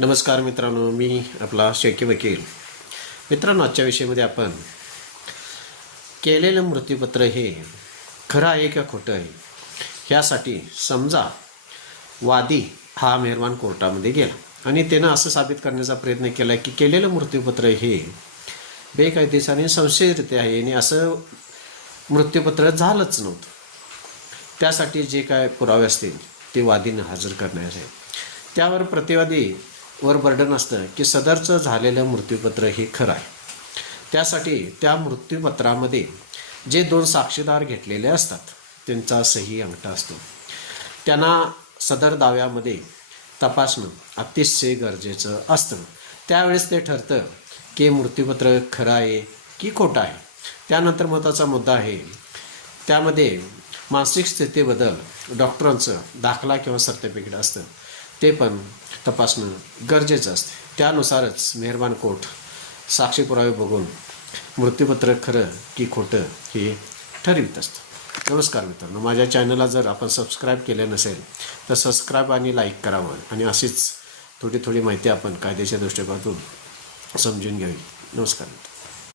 नमस्कार मित्रांनो, मी आपला शेळके वकील. मित्रांनो, आजच्या विषयामध्ये आपण केलेलं मृत्यूपत्र हे खरं आहे का खोटं आहे ह्यासाठी समजा वादी हा मेहरबान कोर्टामध्ये गेला आणि त्यानं असं साबित करण्याचा प्रयत्न केला की केलेलं मृत्यूपत्र हे बेकायदेशीर आणि संशयरित्या आहे आणि असं मृत्यूपत्र झालंच नव्हतं. त्यासाठी जे काय पुरावे असतील ते वादीनं हजर करण्याचे आहे. त्यावर प्रतिवादी वर बर्डन असतं की सदरचं झालेलं मृत्यूपत्र हे खरं आहे. त्यासाठी त्या मृत्यूपत्रामध्ये जे 2 साक्षीदार घेतलेले असतात त्यांचा सही अंगठा असतो. त्यांना सदर दाव्यामध्ये तपासणं अतिशय गरजेचं असतं. त्यावेळेस ते ठरतं की मृत्यूपत्र खरं आहे की खोटं आहे. त्यानंतर महत्त्वाचा मुद्दा आहे, त्यामध्ये मानसिक स्थितीबद्दल डॉक्टरांचं दाखला किंवा सर्टिफिकेट असतं, ते पण तपासणं गरजेचं असते. त्यानुसारच मेहरबान कोर्ट साक्षी पुरावे बघून मृत्यूपत्र खरं की खोटं हे ठरवित असतं. नमस्कार मित्रांनो, माझ्या चॅनलला जर आपण सबस्क्राईब केलं नसेल तर सबस्क्राईब आणि लाईक करावं आणि अशीच थोडी माहिती आपण कायद्याच्या दृष्टिकोनातून समजून घ्यावी. नमस्कार.